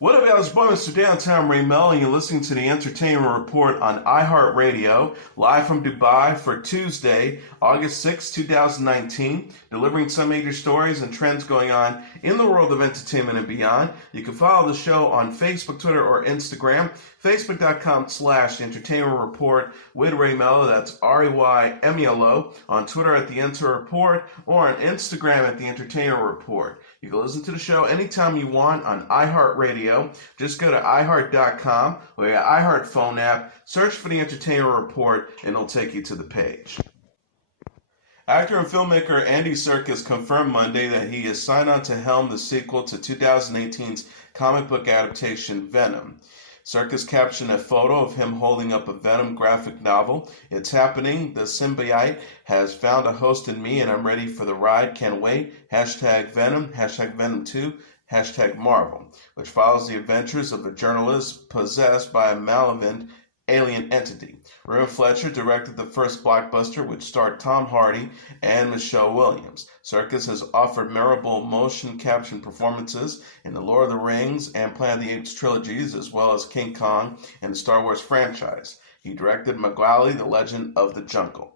What up, y'all? It's boy, Mr. Downtown Ray Melo, and you're listening to the Entertainment Report on iHeartRadio, live from Dubai for Tuesday, August 6, 2019, delivering some major stories and trends going on in the world of entertainment and beyond. You can follow the show on Facebook, Twitter, or Instagram. Facebook.com/Entertainment Report with Ray Melo, that's RAYMELO, on Twitter at The Enter Report, or on Instagram at The Entertainment Report. You can listen to the show anytime you want on iHeartRadio. Just go to iHeart.com or your iHeart phone app, search for The Entertainment Report, and it'll take you to the page. Actor and filmmaker Andy Serkis confirmed Monday that he is signed on to helm the sequel to 2018's comic book adaptation Venom. Serkis captioned a photo of him holding up a Venom graphic novel. "It's happening. The symbiote has found a host in me and I'm ready for the ride. Can't wait. #Venom, #Venom2, #Marvel," which follows the adventures of a journalist possessed by a malevolent alien entity. Ruben Fletcher directed the first blockbuster, which starred Tom Hardy and Michelle Williams. Serkis has offered memorable motion caption performances in the Lord of the Rings and Planet of the Apes trilogies, as well as King Kong and the Star Wars franchise. He directed Mowgli, The Legend of the Jungle.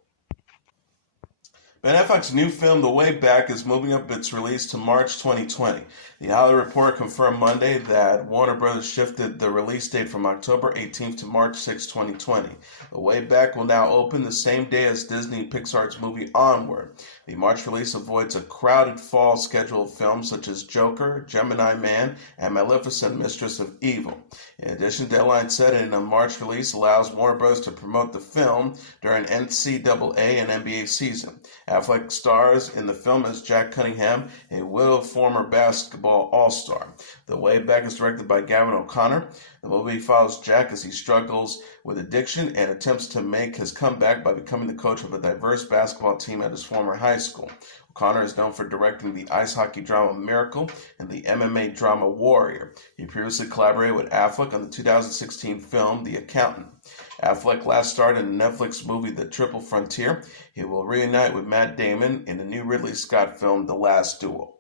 Ben Affleck's new film, The Way Back, is moving up its release to March 2020. The Hollywood Reporter confirmed Monday that Warner Bros. Shifted the release date from October 18th to March 6, 2020. The Way Back will now open the same day as Disney and Pixar's movie Onward. The March release avoids a crowded fall schedule of films such as Joker, Gemini Man, and Maleficent, Mistress of Evil. In addition, Deadline said a March release allows Warner Bros. To promote the film during NCAA and NBA season. Affleck stars in the film as Jack Cunningham, a widowed former basketball all-star. The Way Back is directed by Gavin O'Connor. The movie follows Jack as he struggles with addiction and attempts to make his comeback by becoming the coach of a diverse basketball team at his former high school. O'Connor is known for directing the ice hockey drama Miracle and the MMA drama Warrior. He previously collaborated with Affleck on the 2016 film The Accountant. Affleck last starred in the Netflix movie The Triple Frontier. He will reunite with Matt Damon in the new Ridley Scott film The Last Duel.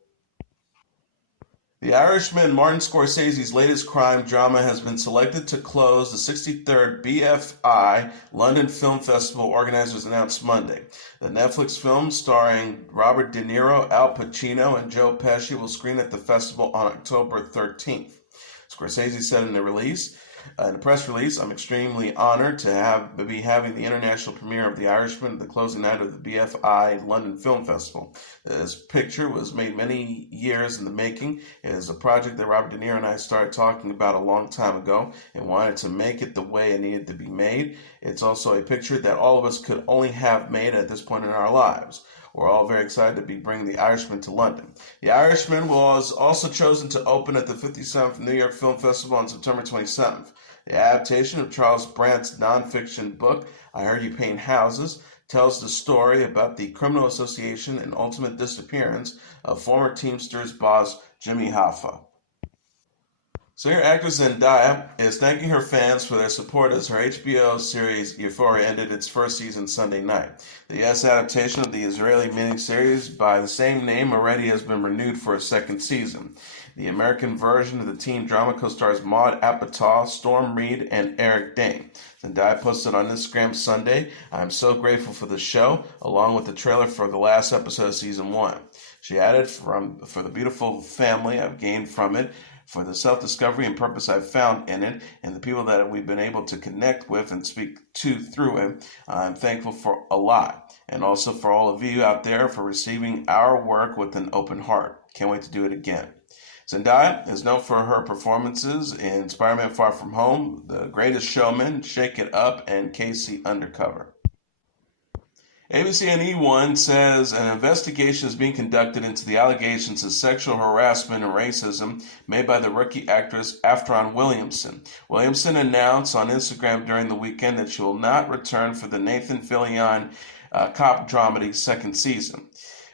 The Irishman, Martin Scorsese's latest crime drama, has been selected to close the 63rd BFI London Film Festival, organizers announced Monday. The Netflix film, starring Robert De Niro, Al Pacino, and Joe Pesci, will screen at the festival on October 13th. Scorsese said in the press release, "I'm extremely honored to be having the international premiere of The Irishman, the closing night of the BFI London Film Festival. This picture was made many years in the making. It is a project that Robert De Niro and I started talking about a long time ago and wanted to make it the way it needed to be made. It's also a picture that all of us could only have made at this point in our lives. We're all very excited to be bringing The Irishman to London." The Irishman was also chosen to open at the 57th New York Film Festival on September 27th. The adaptation of Charles Brandt's nonfiction book, I Heard You Paint Houses, tells the story about the criminal association and ultimate disappearance of former Teamsters boss Jimmy Hoffa. Singer actress Zendaya is thanking her fans for their support as her HBO series Euphoria ended its first season Sunday night. The U.S. adaptation of the Israeli miniseries by the same name already has been renewed for a second season. The American version of the teen drama co-stars Maud Apatow, Storm Reed, and Eric Dane. Zendaya posted on Instagram Sunday, "I'm so grateful for the show," along with the trailer for the last episode of season 1. She added, "For the beautiful family I've gained from it, for the self-discovery and purpose I've found in it, and the people that we've been able to connect with and speak to through it, I'm thankful for a lot. And also for all of you out there for receiving our work with an open heart. Can't wait to do it again." Zendaya is known for her performances in Spider-Man Far From Home, The Greatest Showman, Shake It Up, and Casey Undercover. ABC and eOne says an investigation is being conducted into the allegations of sexual harassment and racism made by the rookie actress Aftron Williamson. Williamson announced on Instagram during the weekend that she will not return for the Nathan Fillion cop dramedy second season.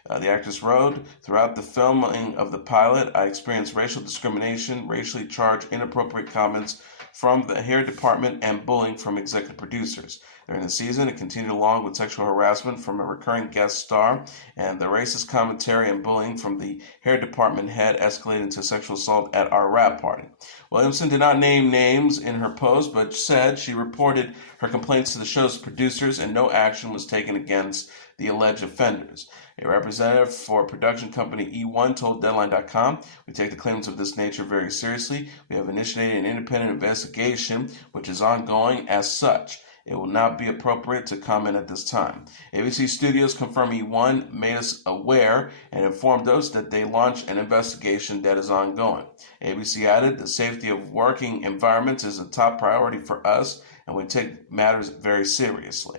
The actress wrote, "Throughout the filming of the pilot, I experienced racial discrimination, racially charged inappropriate comments from the hair department, and bullying from executive producers. During the season, it continued along with sexual harassment from a recurring guest star, and the racist commentary and bullying from the hair department head escalated into sexual assault at our wrap party." Williamson did not name names in her post, but said she reported her complaints to the show's producers and no action was taken against the alleged offenders. A representative for production company eOne told Deadline.com, "We take the claims of this nature very seriously. We have initiated an independent investigation, which is ongoing as such. It will not be appropriate to comment at this time." ABC Studios confirmed eOne made us aware and informed us that they launched an investigation that is ongoing. ABC added, "The safety of working environments is a top priority for us, and we take matters very seriously."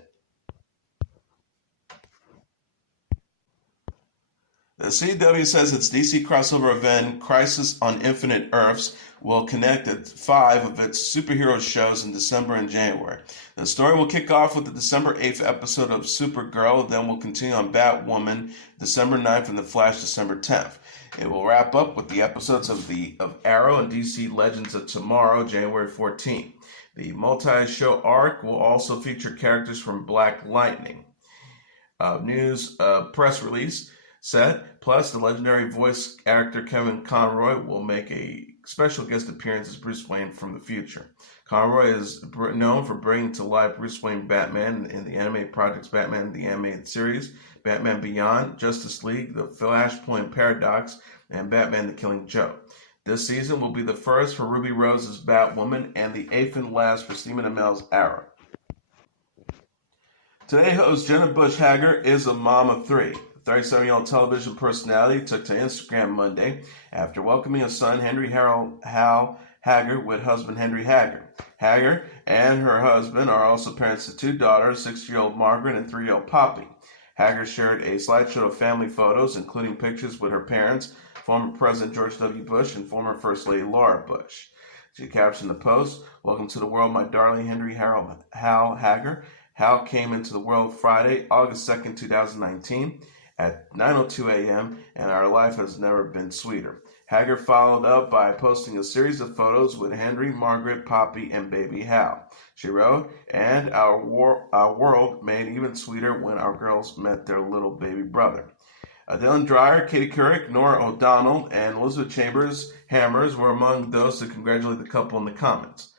The CW says its DC crossover event, Crisis on Infinite Earths, will connect 5 of its superhero shows in December and January. The story will kick off with the December 8th episode of Supergirl, then will continue on Batwoman December 9th and The Flash December 10th. It will wrap up with the episodes of Arrow and DC Legends of Tomorrow, January 14th. The multi-show arc will also feature characters from Black Lightning. Press release said, plus the legendary voice actor Kevin Conroy will make a special guest appearance as Bruce Wayne from the future. Conroy is known for bringing to life Bruce Wayne Batman in the animated projects Batman the Animated Series, Batman Beyond, Justice League, The Flashpoint Paradox, and Batman the Killing Joke. This season will be the first for Ruby Rose's Batwoman and the 8th and last for Stephen Amell's Arrow. Today host Jenna Bush Hager is a mom of 3. The 37-year-old television personality took to Instagram Monday after welcoming a son, Henry Hal Hager, with husband Henry Hager. Hager and her husband are also parents to 2 daughters, 6-year-old Margaret and 3-year-old Poppy. Hager shared a slideshow of family photos, including pictures with her parents, former President George W. Bush, and former First Lady Laura Bush. She captioned the post, "Welcome to the world, my darling Henry Hal Hager. Hal came into the world Friday, August 2nd, 2019. at 9:02 a.m., and our life has never been sweeter." Hager followed up by posting a series of photos with Henry, Margaret, Poppy, and baby Hal. She wrote, "And our world made even sweeter when our girls met their little baby brother." Dylan Dreyer, Katie Couric, Nora O'Donnell, and Elizabeth Chambers Hammers were among those to congratulate the couple in the comments.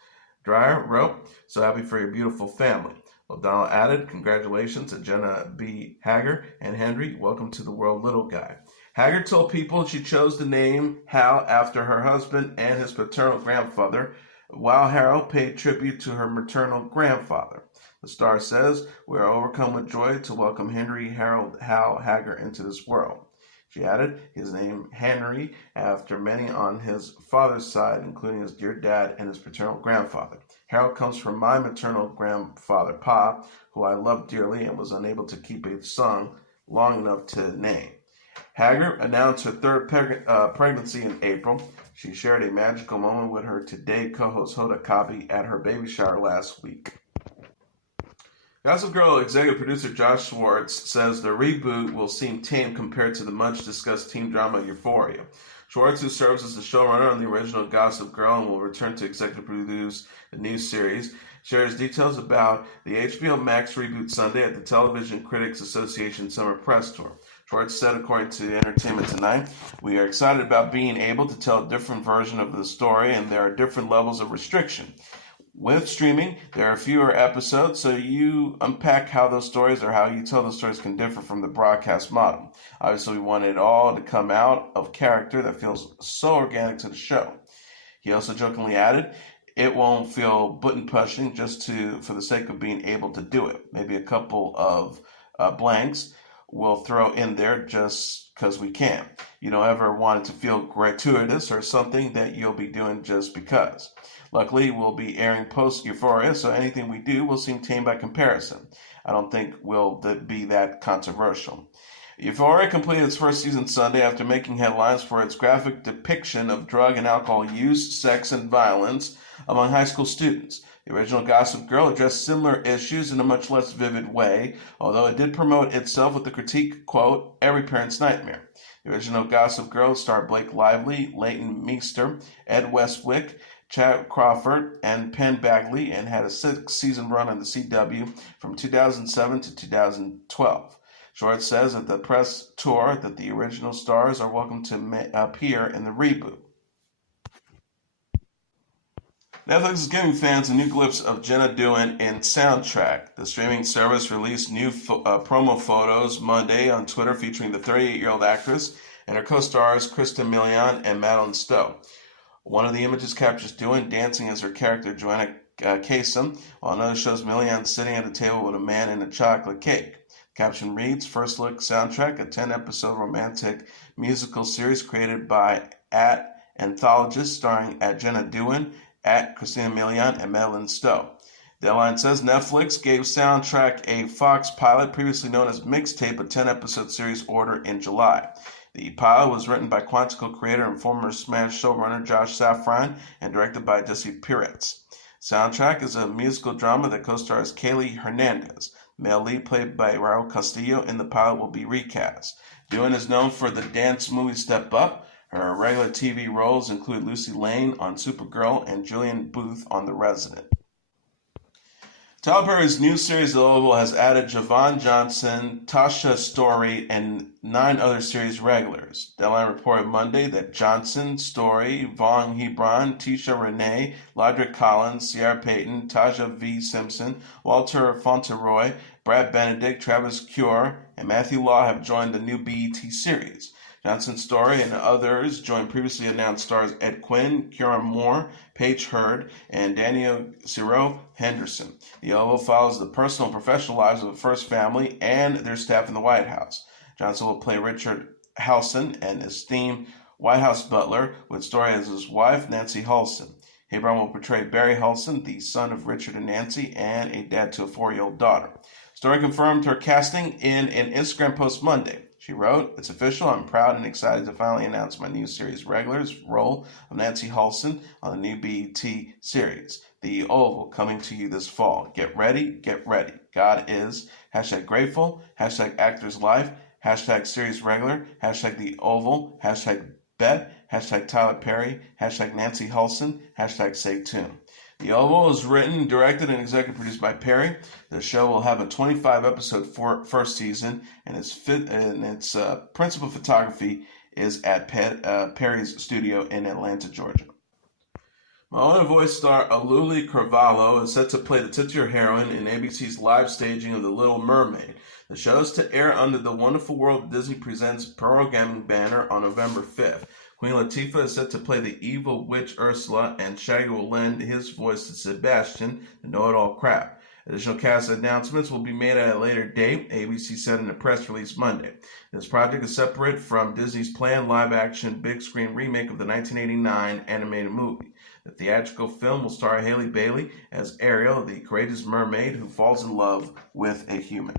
Dreyer wrote, "So happy for your beautiful family." O'Donnell added, "Congratulations to Jenna B. Hager and Henry. Welcome to the world, little guy." Hager told People she chose the name Hal after her husband and his paternal grandfather, while Harold paid tribute to her maternal grandfather. The star says, "We are overcome with joy to welcome Henry Harold Hal Hager into this world." She added, "His name Henry after many on his father's side, including his dear dad and his paternal grandfather. Harold comes from my maternal grandfather, Pa, who I love dearly and was unable to keep a son long enough to name." Hager announced her third pregnancy in April. She shared a magical moment with her Today co-host Hoda Kotb at her baby shower last week. Gossip Girl executive producer Josh Schwartz says the reboot will seem tame compared to the much-discussed teen drama Euphoria. Schwartz, who serves as the showrunner on the original Gossip Girl and will return to executive produce the new series, shares details about the HBO Max reboot Sunday at the Television Critics Association Summer Press Tour. Schwartz said, according to Entertainment Tonight, "We are excited about being able to tell a different version of the story, and there are different levels of restriction. With streaming, there are fewer episodes, so you unpack how those stories or how you tell those stories can differ from the broadcast model. Obviously, we want it all to come out of character that feels so organic to the show." He also jokingly added, "It won't feel button-pushing just for the sake of being able to do it. Maybe a couple of blanks we'll throw in there just because we can. You don't ever want it to feel gratuitous or something that you'll be doing just because. Luckily, we'll be airing post-Euphoria, so anything we do will seem tame by comparison. I don't think we'll be that controversial." Euphoria completed its first season Sunday after making headlines for its graphic depiction of drug and alcohol use, sex, and violence among high school students. The original Gossip Girl addressed similar issues in a much less vivid way, although it did promote itself with the critique, quote, every parent's nightmare. The original Gossip Girl starred Blake Lively, Leighton Meester, Ed Westwick, Chad Crawford, and Penn Badgley, and had a 6-season run on the CW from 2007 to 2012. Short says at the press tour that the original stars are welcome to appear in the reboot. Netflix is giving fans a new glimpse of Jenna Dewan in Soundtrack. The streaming service released new promo photos Monday on Twitter featuring the 38-year-old actress and her co-stars Krista Milian and Madeline Stowe. One of the images captures Dewan dancing as her character Joanna Kasem, while another shows Milian sitting at a table with a man and a chocolate cake. The caption reads, First Look Soundtrack, a 10-episode romantic musical series created by Anthologist starring Jenna Dewan, Christina Milian, and Madeline Stowe. Deadline says Netflix gave Soundtrack a Fox pilot, previously known as Mixtape, a 10-episode series order in July. The pilot was written by Quantico creator and former Smash showrunner Josh Safran and directed by Jesse Peretz. Soundtrack is a musical drama that co-stars Kaylee Hernandez. The male lead, played by Raul Castillo in the pilot, will be recast. Dewan is known for the dance movie Step Up. Her regular TV roles include Lucy Lane on Supergirl and Julian Booth on The Resident. Tyler Perry's new series, The Oval, has added Javon Johnson, Ptosha Storey, and 9 other series regulars. Deadline reported Monday that Johnson, Storey, Vaughn Hebron, Tisha Renee, Lodrick Collins, Sierra Payton, Taja V. Simpson, Walter Fauntleroy, Brad Benedict, Travis Cure, and Matthew Law have joined the new BET series. Johnson, Storey, and others joined previously announced stars Ed Quinn, Kieran Moore, Paige Hurd, and Daniel Ciro Henderson. The Oval follows the personal and professional lives of the first family and their staff in the White House. Johnson will play Richard Halson, an esteemed White House butler, with Storey as his wife, Nancy Halson. Hebron will portray Barry Halson, the son of Richard and Nancy, and a dad to a 4-year-old daughter. Storey confirmed her casting in an Instagram post Monday. She wrote, It's official. I'm proud and excited to finally announce my new series regulars role of Nancy Halson on the new BET series, The Oval, coming to you this fall. Get ready, get ready. God is, #grateful, #actors life, #series regular, #The Oval, #bet, #Tyler Perry, #Nancy Halson, #stay tuned. The Oval is written, directed, and executive produced by Perry. The show will have a 25-episode first season, and its principal photography is at Perry's studio in Atlanta, Georgia. Melo voice star Auli'i Cravalho is set to play the titular heroine in ABC's live staging of The Little Mermaid. The show is to air under the Wonderful World of Disney Presents programming banner on November 5th. Queen Latifah is set to play the evil witch Ursula, and Shaggy will lend his voice to Sebastian, the know-it-all crab. Additional cast announcements will be made at a later date, ABC said in a press release Monday. This project is separate from Disney's planned live-action big-screen remake of the 1989 animated movie. The theatrical film will star Halle Bailey as Ariel, the courageous mermaid who falls in love with a human.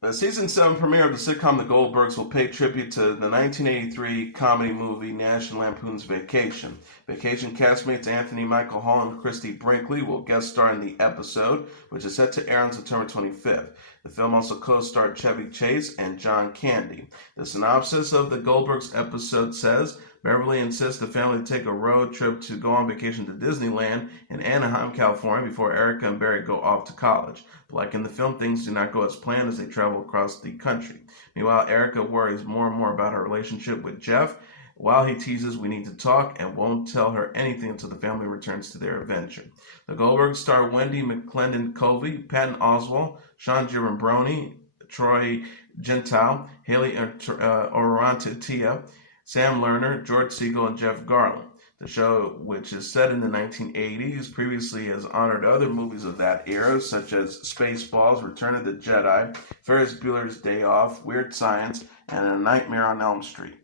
The season 7 premiere of the sitcom The Goldbergs will pay tribute to the 1983 comedy movie National Lampoon's Vacation. Vacation castmates Anthony Michael Hall and Christie Brinkley will guest star in the episode, which is set to air on September 25th. The film also co-starred Chevy Chase and John Candy. The synopsis of the Goldbergs episode says, Beverly insists the family take a road trip to go on vacation to Disneyland in Anaheim, California, before Erica and Barry go off to college. But like in the film, things do not go as planned as they travel across the country. Meanwhile, Erica worries more and more about her relationship with Jeff, while he teases we need to talk and won't tell her anything until the family returns to their adventure. The Goldbergs star Wendy McClendon-Covey, Patton Oswalt, Sean Girambroni, Troy Gentile, Haley Orantia, Sam Lerner, George Siegel, and Jeff Garlin. The show, which is set in the 1980s, previously has honored other movies of that era, such as Spaceballs, Return of the Jedi, Ferris Bueller's Day Off, Weird Science, and A Nightmare on Elm Street.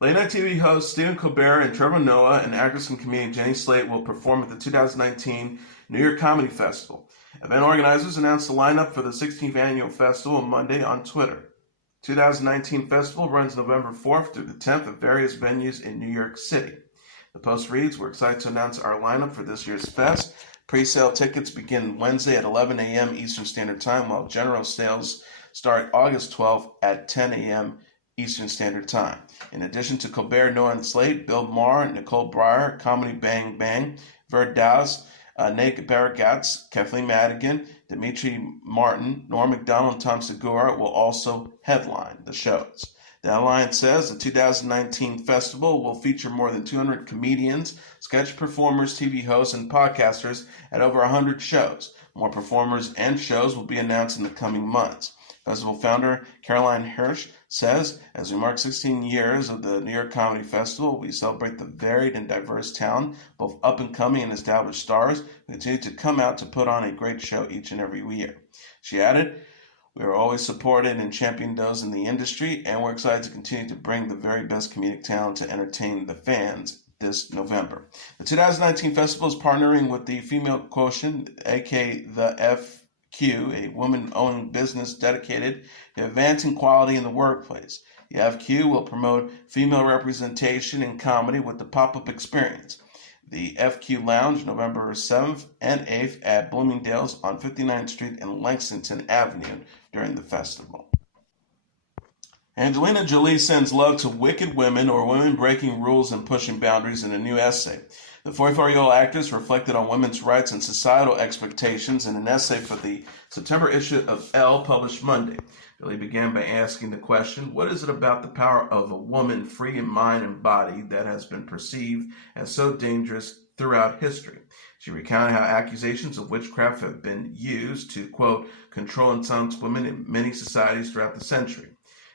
Late-night TV host Stephen Colbert and Trevor Noah and actress and comedian Jenny Slate will perform at the 2019 New York Comedy Festival. Event organizers announced the lineup for the 16th annual festival Monday on Twitter. 2019 festival runs November 4th through the 10th at various venues in New York City. The Post reads, "We're excited to announce our lineup for this year's fest. Pre-sale tickets begin Wednesday at 11 a.m. Eastern Standard Time, while general sales start August 12th at 10 a.m. Eastern Standard Time. In addition to Colbert, Noah, and Slate, Bill Maher, Nicole Breyer, Comedy Bang Bang, Verd Dowse, Nate Bargatz, Kathleen Madigan, Dimitri Martin, Norm Macdonald, and Tom Segura will also headline the shows. The Alliance says the 2019 festival will feature more than 200 comedians, sketch performers, TV hosts, and podcasters at over 100 shows. More performers and shows will be announced in the coming months. Festival founder Caroline Hirsch says, "As we mark 16 years of the New York Comedy Festival, we celebrate the varied and diverse talent, both up-and-coming and established stars, who continue to come out to put on a great show each and every year." She added, "We are always supported and championing those in the industry, and we're excited to continue to bring the very best comedic talent to entertain the fans this November." The 2019 festival is partnering with the Female Quotient, aka the FQ, a woman-owned business dedicated to advancing quality in the workplace. The FQ will promote female representation in comedy with the pop-up experience. The FQ Lounge, November 7th and 8th at Bloomingdale's on 59th Street and Lexington Avenue during the festival. Angelina Jolie sends love to wicked women or women breaking rules and pushing boundaries in a new essay. The 44-year-old actress reflected on women's rights and societal expectations in an essay for the September issue of Elle published Monday. Jolie began by asking the question, what is it about the power of a woman free in mind and body that has been perceived as so dangerous throughout history? She recounted how accusations of witchcraft have been used to, quote, control and silence women in many societies throughout the century.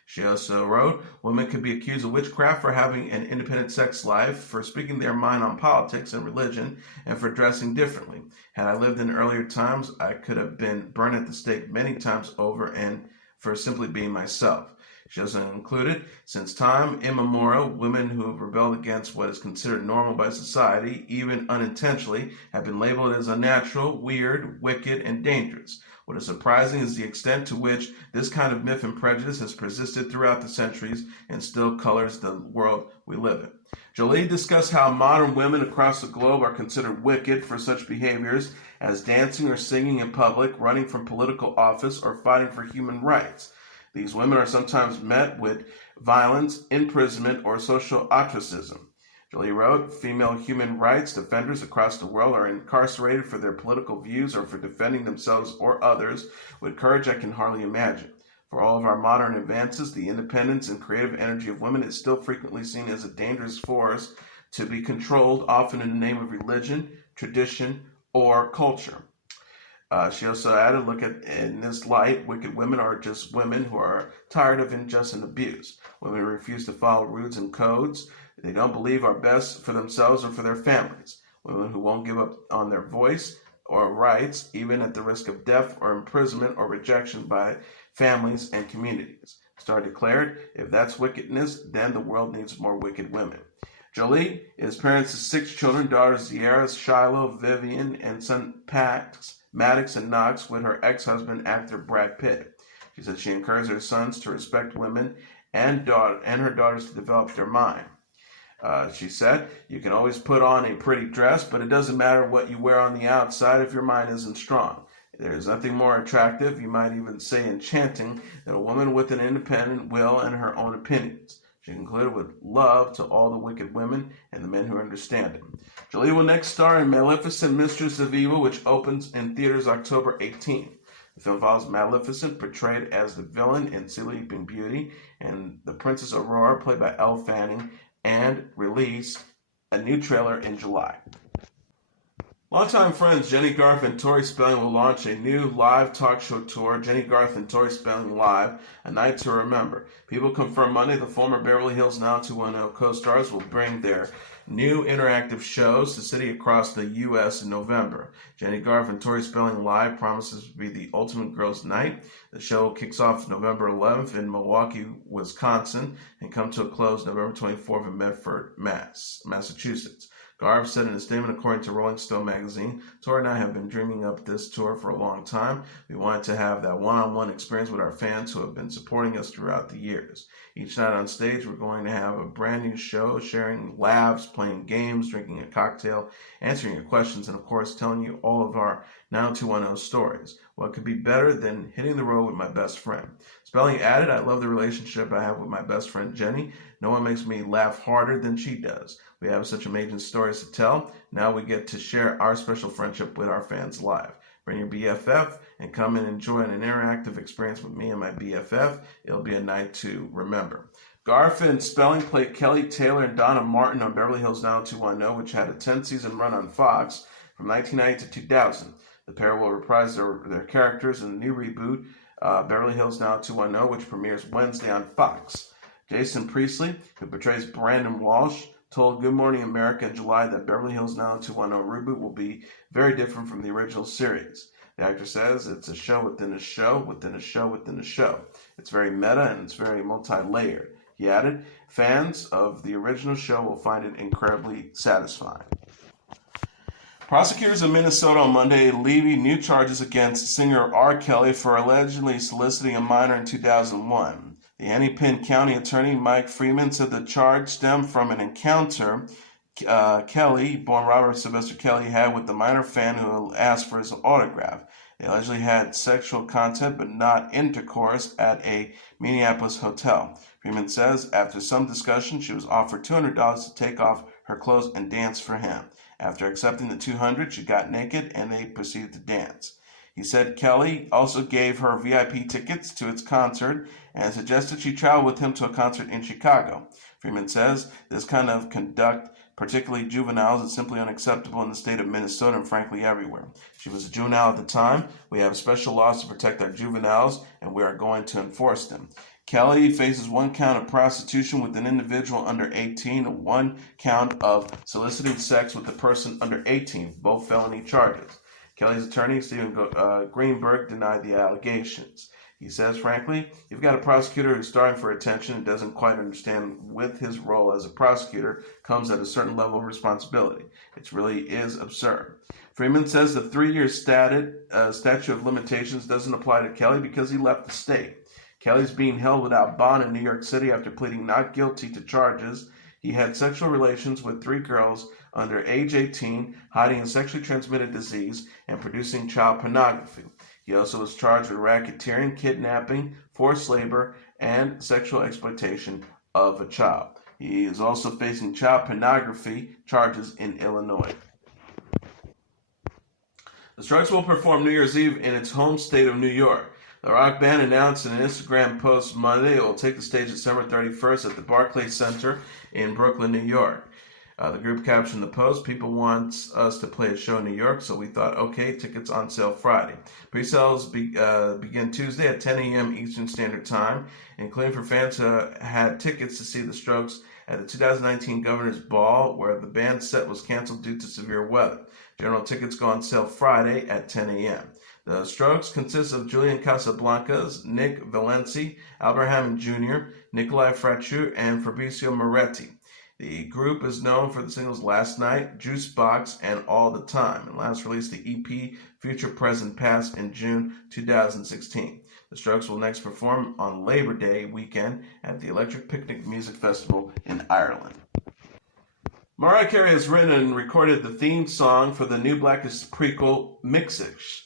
She also wrote, women could be accused of witchcraft for having an independent sex life, for speaking their mind on politics and religion, and for dressing differently. Had I lived in earlier times, I could have been burned at the stake many times over and for simply being myself. She also included, since time immemorial, women who have rebelled against what is considered normal by society, even unintentionally, have been labeled as unnatural, weird, wicked, and dangerous. What is surprising is the extent to which this kind of myth and prejudice has persisted throughout the centuries and still colors the world we live in. Jolie discussed how modern women across the globe are considered wicked for such behaviors as dancing or singing in public, running for political office, or fighting for human rights. These women are sometimes met with violence, imprisonment, or social ostracism. Jolie wrote, female human rights defenders across the world are incarcerated for their political views or for defending themselves or others with courage I can hardly imagine. For all of our modern advances, the independence and creative energy of women is still frequently seen as a dangerous force to be controlled, often in the name of religion, tradition, or culture. She also added, look at in this light, wicked women are just women who are tired of injustice and abuse. Women who refuse to follow rules and codes they don't believe are best for themselves or for their families. Women who won't give up on their voice or rights, even at the risk of death or imprisonment or rejection by families and communities. Starr declared, if that's wickedness, then the world needs more wicked women. Jolie is parents of 6 children, daughters Sierra, Shiloh, Vivian, and son Pax, Maddox, and Knox, with her ex-husband, actor Brad Pitt. She said she encouraged her sons to respect women and her daughters to develop their mind. She said, you can always put on a pretty dress, but it doesn't matter what you wear on the outside if your mind isn't strong. There is nothing more attractive, you might even say enchanting, than a woman with an independent will and her own opinions. She concluded with love to all the wicked women and the men who understand it. Jolie will next star in Maleficent, Mistress of Evil, which opens in theaters October 18th. The film follows Maleficent, portrayed as the villain in Sleeping Beauty, and the Princess Aurora, played by Elle Fanning, and release a new trailer in July. Longtime friends Jennie Garth and Tori Spelling will launch a new live talk show tour, Jennie Garth and Tori Spelling Live, A Night to Remember. People confirmed Monday the former Beverly Hills 90210 co-stars will bring their new interactive shows to city across the U.S. in November. Jennie Garth and Tori Spelling Live promises to be the ultimate girls' night. The show kicks off November 11th in Milwaukee, Wisconsin, and come to a close November 24th in Medford, Massachusetts. Garth said in a statement, according to Rolling Stone magazine, Tori and I have been dreaming up this tour for a long time. We wanted to have that one-on-one experience with our fans who have been supporting us throughout the years. Each night on stage, we're going to have a brand new show, sharing laughs, playing games, drinking a cocktail, answering your questions, and of course, telling you all of our 90210 stories. What could be better than hitting the road with my best friend? Spelling added, I love the relationship I have with my best friend Jennie. No one makes me laugh harder than she does. We have such amazing stories to tell. Now we get to share our special friendship with our fans live. Bring your BFF and come and enjoy an interactive experience with me and my BFF. It'll be a night to remember. Garth and Spelling played Kelly Taylor and Donna Martin on Beverly Hills 90210, which had a 10-season run on Fox from 1990 to 2000. The pair will reprise their characters in the new reboot, Beverly Hills 90210, which premieres Wednesday on Fox. Jason Priestley, who portrays Brandon Walsh, told Good Morning America in July that Beverly Hills 90210 reboot will be very different from the original series. The actor says it's a show within a show within a show within a show. It's very meta and it's very multi-layered. He added, fans of the original show will find it incredibly satisfying. Prosecutors in Minnesota on Monday levied new charges against singer R. Kelly for allegedly soliciting a minor in 2001. The Hennepin County attorney Mike Freeman said the charge stemmed from an encounter Kelly, born Robert Sylvester Kelly, had with the minor fan who asked for his autograph. They allegedly had sexual contact but not intercourse at a Minneapolis hotel. Freeman says after some discussion, she was offered $200 to take off her clothes and dance for him. After accepting the $200, she got naked and they proceeded to dance. He said Kelly also gave her VIP tickets to its concert and suggested she travel with him to a concert in Chicago. Freeman says this kind of conduct, particularly juveniles, is simply unacceptable in the state of Minnesota and frankly everywhere. She was a juvenile at the time. We have special laws to protect our juveniles and we are going to enforce them. Kelly faces one count of prostitution with an individual under 18 and one count of soliciting sex with a person under 18, both felony charges. Kelly's attorney, Stephen Greenberg, denied the allegations. He says, frankly, you've got a prosecutor who's starving for attention and doesn't quite understand with his role as a prosecutor comes at a certain level of responsibility. It really is absurd. Freeman says the 3-year statute of limitations doesn't apply to Kelly because he left the state. Kelly's being held without bond in New York City after pleading not guilty to charges. He had sexual relations with 3 girls under age 18, hiding a sexually transmitted disease, and producing child pornography. He also was charged with racketeering, kidnapping, forced labor, and sexual exploitation of a child. He is also facing child pornography charges in Illinois. The Strokes will perform New Year's Eve in its home state of New York. The rock band announced in an Instagram post Monday it will take the stage December 31st at the Barclays Center in Brooklyn, New York. The group captioned the post, people want us to play a show in New York, so we thought, okay, tickets on sale Friday. Pre-sales begin Tuesday at 10 a.m. Eastern Standard Time, including for fans who had tickets to see the Strokes at the 2019 Governor's Ball, where the band's set was canceled due to severe weather. General tickets go on sale Friday at 10 a.m. The Strokes consist of Julian Casablancas, Nick Valenci, Albert Hammond Jr., Nikolai Fraiture, and Fabrizio Moretti. The group is known for the singles Last Night, Juice Box, and All the Time, and last released the EP Future Present Past in June 2016. The Strokes will next perform on Labor Day weekend at the Electric Picnic Music Festival in Ireland. Mariah Carey has written and recorded the theme song for the new Blackish prequel, Mixish.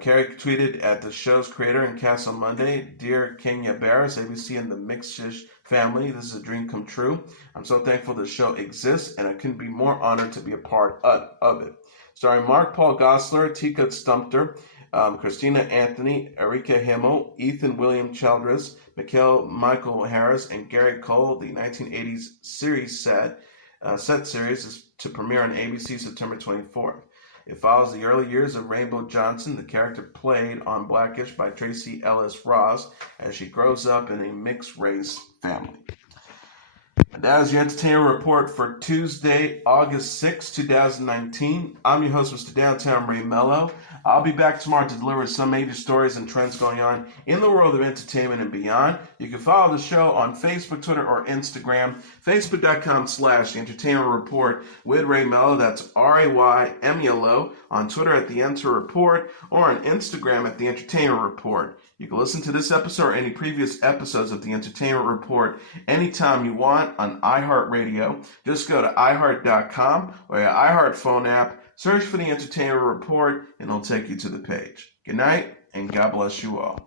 Carey tweeted at the show's creator and cast on Monday, Dear Kenya Barris, ABC and the Mixish family, this is a dream come true. I'm so thankful the show exists, and I couldn't be more honored to be a part of it. Starring Mark Paul Gosselaar, Tika Stumpter, Christina Anthony, Erika Himmel, Ethan William Childress, Michael Harris, and Gary Cole, the 1980s series set series is to premiere on ABC September 24th. It follows the early years of Rainbow Johnson, the character played on Blackish by Tracy Ellis Ross, as she grows up in a mixed-race family. That is your entertainment report for Tuesday, August 6, 2019. I'm your host, Mr. Downtown Ray Melo. I'll be back tomorrow to deliver some major stories and trends going on in the world of entertainment and beyond. You can follow the show on Facebook, Twitter, or Instagram. Facebook.com/The Entertainment Report with Ray Melo. That's RAYMELO. On Twitter at The Enter Report or on Instagram at The Entertainment Report. You can listen to this episode or any previous episodes of The Entertainment Report anytime you want on iHeartRadio. Just go to iHeart.com or your iHeart phone app, search for The Entertainment Report, and it'll take you to the page. Good night, and God bless you all.